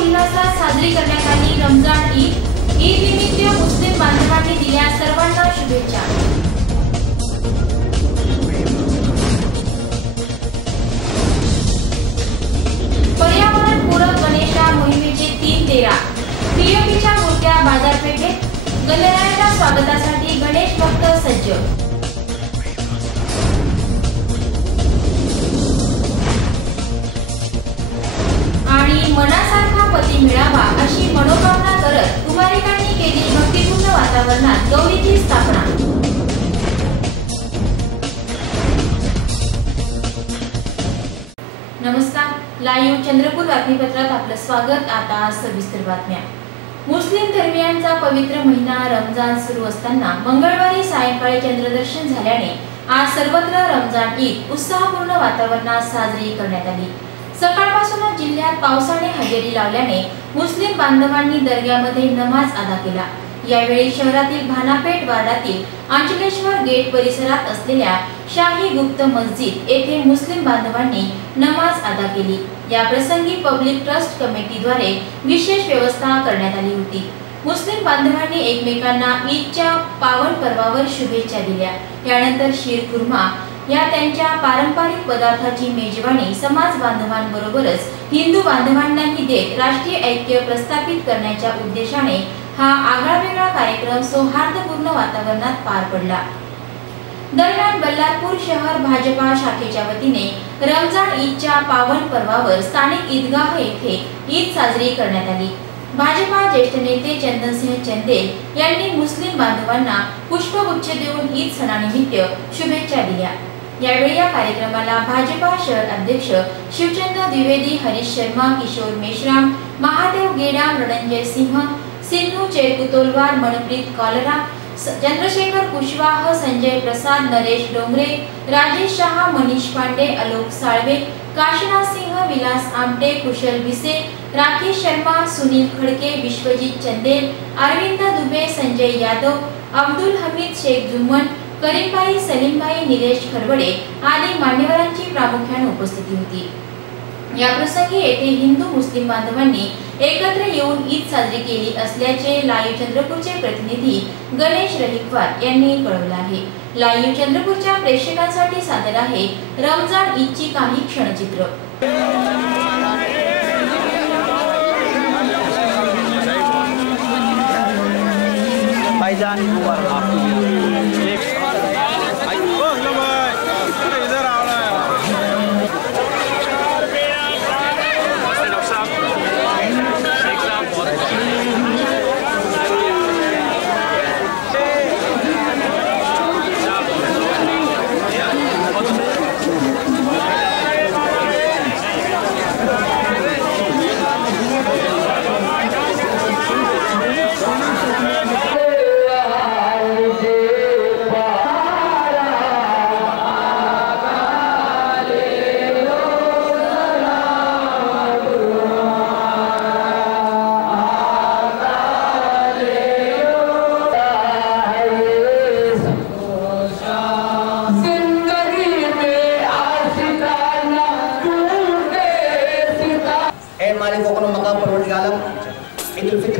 उल्हासात साजरी करण्यात आली रमजान ईद। ईद निमित्त मुस्लिम बांधवांनी दिल्या सर्वांना शुभेच्छा। पर्यावरणपूरक गणेशा मोहिमेचे 3-13 पीओपीच्या मूर्त्या बाजारपेठेत। गणरायाच्या स्वागतासाठी गणेश भक्त सज्ज। आणि मनासारखा पती मिळावा अशी मनोकामना करत कुमारिकांनी केली भक्तिपूर्ण वातावरणात गौरीची स्थापना। नमस्कार, लाईव्ह चंद्रपूर बातमीपत्रात आपलं स्वागत। आता सविस्तर बातम्या। मुस्लिम धर्मियांचा पवित्र महिना रमजान सुरू असताना मंगळवारी सायंकाळी चंद्रदर्शन झाल्याने आज सर्वत्र रमजान ईद उत्साहपूर्ण वातावरणात साजरी करण्यात आली। सकाळपासूनच जिल्ह्यात पावसाने हजेरी लावल्याने मुस्लिम बांधवांनी दर्ग्यामध्ये नमाज अदा केला। यावेळी शहरातील भानापेठ वार्डातील अंचलेश्वर गेट परिसरात असलेल्या शाही गुप्त मस्जिद येथे मुस्लिम बांधवांनी नमाज अदा केली। या प्रसंगी पब्लिक ट्रस्ट कमिटीद्वारे विशेष व्यवस्था करण्यात आली होती। मुस्लिम बांधवांनी एकमेकांना ईदच्या पावन पर्वावर शुभेच्छा दिल्या। यानंतर शीरखुर्मा या त्यांच्या पारंपरिक पदार्थाची मेजवानी समाज बांधवांबरोबरच हिंदू बांधवांनाही देत राष्ट्रीय ऐक्य प्रस्थापित करण्याच्या उद्देशाने हा आगळावेगळा कार्यक्रम सौहार्दपूर्ण वातावरणात पार पडला। दरम्यान बल्लारपूर शहर भाजपा शाखेच्या वतीने रमजान ईदच्या पावन पर्वावर स्थानिक ईदगाह येथे ईद साजरी करण्यात आली। भाजपा ज्येष्ठ नेते चंदनसिंह चंदेल यांनी मुस्लिम बांधवांना पुष्पगुच्छ देऊन ईद सणानिमित्त शुभेच्छा दिल्या। यावेळी या कार्यक्रमाला भाजपा शहर अध्यक्ष शिवचंद्र द्विवेदी, हरीश शर्मा, किशोर मेश्राम, महादेव गेडाम, रणंजय सिंह, सिन्नू चेरकुतोलवार, मनप्रीत कॉलरा, चंद्रशेखर कुशवाह, संजय प्रसाद, नरेश डोंगरे, राजेश शहा, मनीष पांडे, आलोक साळवे, काशीनाथ सिंह, विलास आमटे, कुशल भिसे, राकेश शर्मा, सुनील खडके, विश्वजीत चंदेल, अरविंद दुबे, संजय यादव, अब्दुल हमीद शेख जुम्मन, करीमभाई, सलीमभाई, निलेश खरवडे आदी मान्यवरांची प्रामुख्याने उपस्थिती होती। या प्रसंगी येथे हिंदू मुस्लिम बांधवांनी एकत्र येऊन ईद साजरी केली असल्याचे लाईव्ह चंद्रपूरचे प्रतिनिधी गणेश रहिकवार यांनी कळवले आहे। लाईव्ह चंद्रपूरच्या प्रेक्षकांसाठी सादर आहे रमजान ईदची काही क्षणचित्र।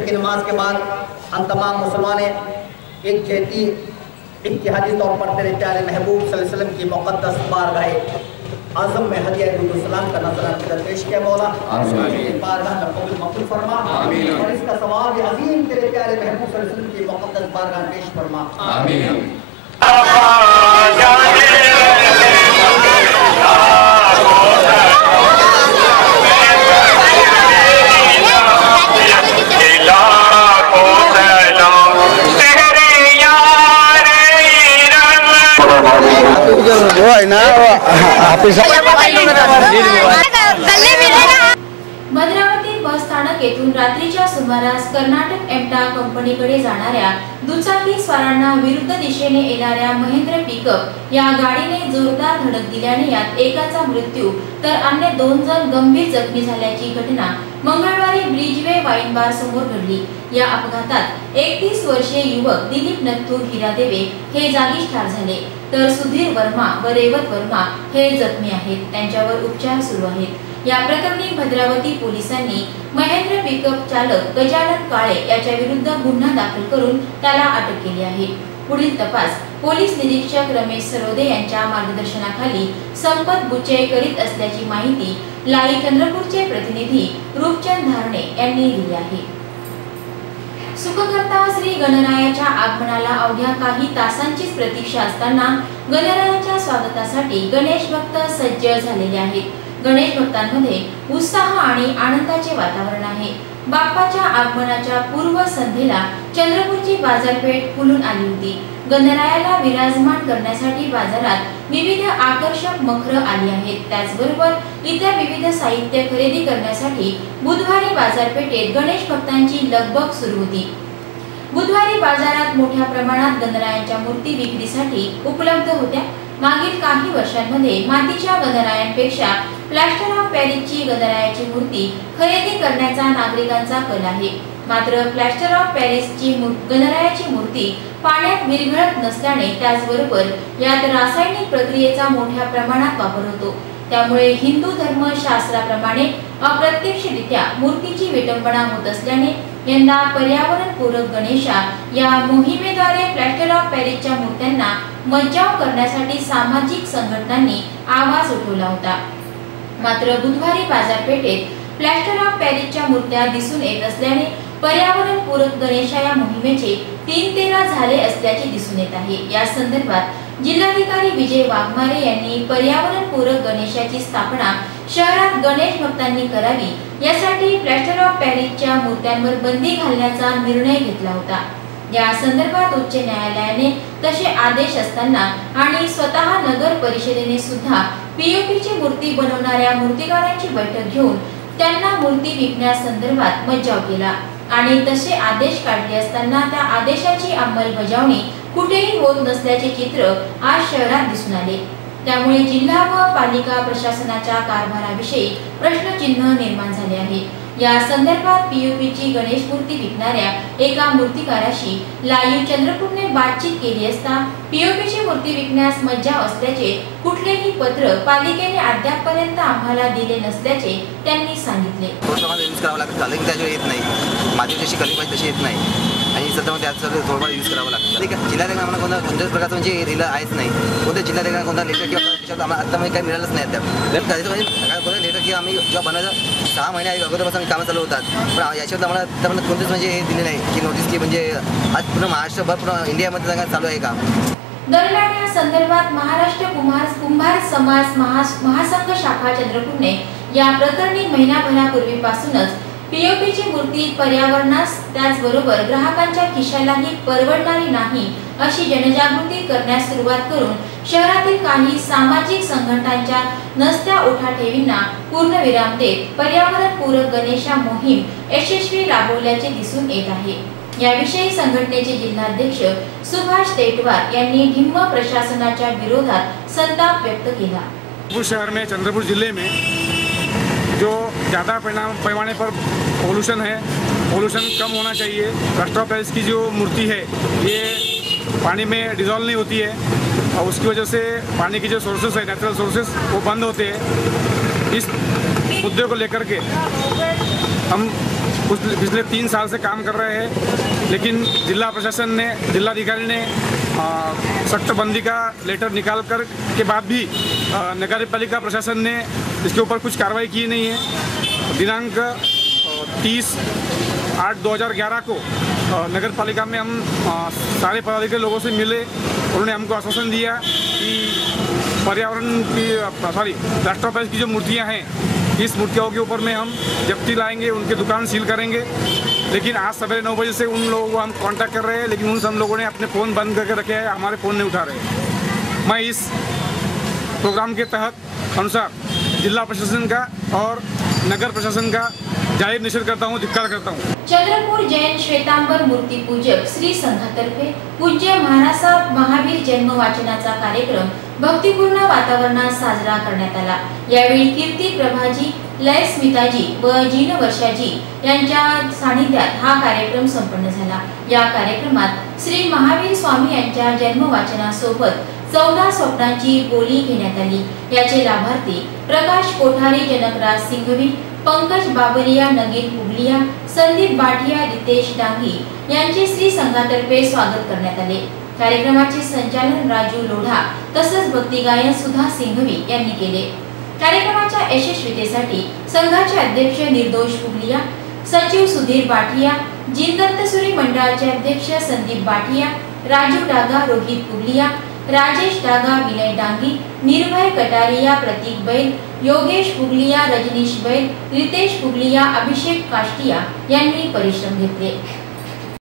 की नमाज के बाद हम तमाम मुसलमान एक जहती इत्तिहादी तौर पर तेरे प्यारे महबूब सल्लल्लाहु अलैहि वसल्लम की मुक़द्दस बारगाह आज़म में हदिया दुरूद-ओ-सलाम का नज़राना पेश किया। मौला बारगाह में कबूल मकबूल फरमा और इसका सवाब अज़ीम तेरे प्यारे महबूब सल्लल्लाहु अलैहि वसल्लम की मुक़द्दस बारगाह में पेश फरमा। आमीन। भद्रावती बस स्थानक येथून रात्रीच्या सुमारास कर्नाटक एमटा कंपनीकडे जाणाऱ्या दुचाकी स्वारांना विरुद्ध दिशेने येणाऱ्या महेंद्र पिकअप या गाडीने जोरदार धडक दिल्याने यात एकाचा मृत्यू तर अन्य 2 जण गंभीर जखमी झाल्याची घटना मंगळवारी ब्रिजवे वाईन बार समोर घडली। या अपघातात 31 वर्षीय युवक दिलीप नथूर हिरादेवे हे जागीच ठार झाले, तर सुधीर वर्मा व रेवत वर्मा हे जखमी आहेत। त्यांच्यावर उपचार सुरू आहेत। या प्रकरणी भद्रावती पोलिसांनी महेंद्र पिकअप चालक गजानन काळे याच्या विरुद्ध गुन्हा दाखल करून त्याला अटक केली आहे। पुढील तपास पोलीस निरीक्षक रमेश सरोदे यांच्या मार्गदर्शनाखाली संपत बुचे करीत असल्याची माहिती लाईव्ह चंद्रपूरचे प्रतिनिधी रूपचंद धारणे यांनी दिली आहे। सुखकर्ता श्री गणरायाच्या आगमनाला अवघ्या काही तासांचीच प्रतीक्षा असताना गणरायाच्या स्वागतासाठी गणेश भक्त सज्ज झालेले आहेत। गणेश भक्तांमध्ये उत्साह आणि आनंदाचे वातावरण आहे। बाप्पाच्या आगमनाच्या पूर्व संध्येला चंद्रपूरची बाजारपेठ फुलून आली होती। गणरायाला विराजमान करण्यासाठी बाजारात विविध आकर्षक मखर आली आहेत। त्याचबरोबर इतर विविध साहित्य खरेदी करण्यासाठी बुधवारी बाजारपेठेत गणेश भक्तांची लगबग सुरू होती। बुधवारी बाजारात मोठ्या प्रमाणात गणरायांच्या मूर्ती विक्रीसाठी उपलब्ध होत्या। मागील काही वर्षांमध्ये मातीच्या गणरायांपेक्षा प्लास्टर ऑफ पॅरिसची गणरायाची मूर्ती खरेदी करण्याचा नागरिकांचा कल आहे। मात्र प्लास्टर ऑफ पॅरिसची गणरायाची मूर्ती पाण्यात विरघळत नसल्याने त्याचबरोबर यात रासायनिक प्रक्रियेचा मोठ्या प्रमाणात वापर होतो। त्यामुळे हिंदू धर्मशास्त्राप्रमाणे अप्रत्यक्षरित्या मूर्तीची विटंबना होत असल्याने यंदा पर्यावरणपूरक गणेशा या मोहिमेद्वारे प्लास्टर ऑफ पॅरिसच्या मूर्त्यांना मज्जाव करण्यासाठी सामाजिक संघटनांनी आवाज उठवला होता। मात्र बुधवारी बाजारपेठेत प्लास्टर ऑफ पॅरिसच्या मूर्त्या दिसून येत असल्याने पर्यावरणपूरक गणेशा या मोहिमेचे 3 तेरा झाले असल्याचे दिसून येत आहे। या संदर्भात जिल्हाधिकारी विजय वाघमारे यांनी पर्यावरणपूरक गणेशाची स्थापना शहरात गणेश भक्तांनी करावी यासाठी प्लास्टर ऑफ पॅरिसच्या मूर्त्यांवर बंदी घालण्याचा निर्णय घेतला होता। या संदर्भात उच्च न्यायालयाने तसे आदेश असताना आणि स्वतः नगर परिषदेने सुद्धा पीओपीची मूर्ती बनवणाऱ्या मूर्तिकारांची बैठक घेऊन त्यांना मूर्ती विकण्यासंदर्भात मज्जाव केला आणि तसे आदेश काढले असताना त्या आदेशाची अंमलबजावणी कुठेही होत नसल्याचे चित्र आज शहरात दिसून आले। त्यामुळे जिल्हा व पालिका प्रशासनाच्या कारभाराविषयी प्रश्नचिन्ह निर्माण झाले आहे। या संदर्भात पीओपीची गणेश मूर्ती विकणाऱ्या एका मूर्तिकाराशी लाईव्ह चंद्रपूरने बातचीत केली असता पीओपीची मूर्ती विकण्यास मज्जाव असल्याचे कुठलेही पत्र पालिकेने अद्यापपर्यंत आम्हाला दिले नसल्याचे त्यांनी सांगितले। यूज करावा लागतं, येत नाही माझी जशी कली पाहिजे तशी येत नाही आणि सध्या त्याचं थोडंफार यूज करावं लागतं। ठीक आहे, जिल्हाधिकारी आम्हाला कोणत्याच प्रकारचं म्हणजे दिलं आहेच नाही। कोणत्या जिल्हाधिकारी कोणता लेटर किंवा त्याच्यात आम्हाला आता काही मिळालंच नाही म्हणजे लेटर किंवा आम्ही जेव्हा बनायचं 6 महिने अगोदरपासून आम्ही कामं चालू होतात, पण याच्यावर आम्हाला कोणतेच म्हणजे हे दिले नाही की नोटीस की म्हणजे आज पूर्ण महाराष्ट्रभर पूर्ण इंडियामध्ये चालू आहे काम। दरम्यान या संदर्भात महाराष्ट्र कुंभार समाज महासंघ शाखा चंद्रपूरने या प्रकरणी महिनाभरापूर्वीपासूनच पीओपीची मूर्ती पर्यावरणास त्याचबरोबर ग्राहकांच्या खिशालाही परवडणारी नाही अशी जनजागृती करण्यास सुरुवात करून शहरातील काही सामाजिक संघटनांच्या नसत्या उठाठेवींना पूर्णविराम देत पर्यावरणपूरक गणेशा मोहीम यशस्वी राबवल्याचे दिसून येत आहे। याविषयी संघटनेचे जिल्हाध्यक्ष सुभाष तेटवार यांनी ढिम्म प्रशासनाच्या विरोधात संताप व्यक्त केला। शहर में चंद्रपुर जिले में जो ज़्यादा पैमाने पर पोल्यूशन है, पोल्यूशन कम होना चाहिए। प्लास्टर ऑफ पैरिस की जो मूर्ति है ये पानी में डिज़ोल्व नहीं होती है और उसकी वजह से पानी की जो सोर्सेस है, नेचुरल सोर्सेस, वो बंद होते हैं। इस मुद्दे को लेकर के हम पिछले 3 साल से काम कर रहे हैं, लेकिन जिला प्रशासन ने, जिलाधिकारी ने सख्त बंदी का लेटर निकाल कर के बाद भी नगर पालिका प्रशासन ने इसके ऊपर कुछ कार्रवाई की नहीं है। दिनांक 30/8/2011 को नगर पालिका में हम सारे पदाधिकारी लोगों से मिले। उन्होंने हमको आश्वासन दिया कि पर्यावरण की प्लास्टर ऑफ पैरिस की जो मूर्तियां हैं, इस मूर्तियों के ऊपर में हम जब्ती लाएंगे, उनके दुकान सील करेंगे। लेकिन आज सवेरे 9 बजे से उन लोगों को हम कांटेक्ट कर रहे हैं, लेकिन उन सब लोगों ने अपने फ़ोन बंद करके रखे हैं, हमारे फ़ोन नहीं उठा रहे। मैं इस प्रोग्राम के तहत अनुसार जिला प्रशासन का और नगर प्रशासन का जाहीर निषेध करता हूँ, धिक्कार करता हूँ। चंद्रपूर जैन श्वेतांबर मूर्ती पूजक श्री संघातर्फे पूज्य महाराज महावीर जन्म वाचनाचा कार्यक्रम भक्तिपूर्ण वातावरणात साजरा करण्यात आला। यावेळी कीर्ती प्रभाजी, लय स्मिताजी व जीन वर्षाजी यांच्या सानिध्यात हा कार्यक्रम संपन्न झाला। या कार्यक्रमात श्री महावीर स्वामी यांच्या जन्म वाचनासोबत 14 स्वप्नांची बोली घेण्यात आली। याचे लाभार्थी प्रकाश कोठारी, जनकराज सिंघवी, पंकज बाबरिया, नगीन पुगलिया, संदीप बाठिया, रितेश डांगी यांचे श्री संघातर्फे स्वागत करण्यात आले। कार्यक्रमाचे संचालन राजू लोढा तसंच भक्ती गायन सुधा सिंघवी यांनी केले। कार्यक्रमाच्या यशस्वीतेसाठी संघाचे अध्यक्ष निर्दोष पुगलिया, सचिव सुधीर बाठिया, जिनदत्तसुरी मंडळाचे अध्यक्ष संदीप बाठिया, राजू डागा, रोहित पुगलिया, राजेश डागा, विनय डांगी, निर्भय कटारिया, प्रतीक बैल, योगेश पुगलिया, रजनीश बैल, रितेश पुगलिया, अभिषेक काष्टिया यांनी परिश्रम घेतले।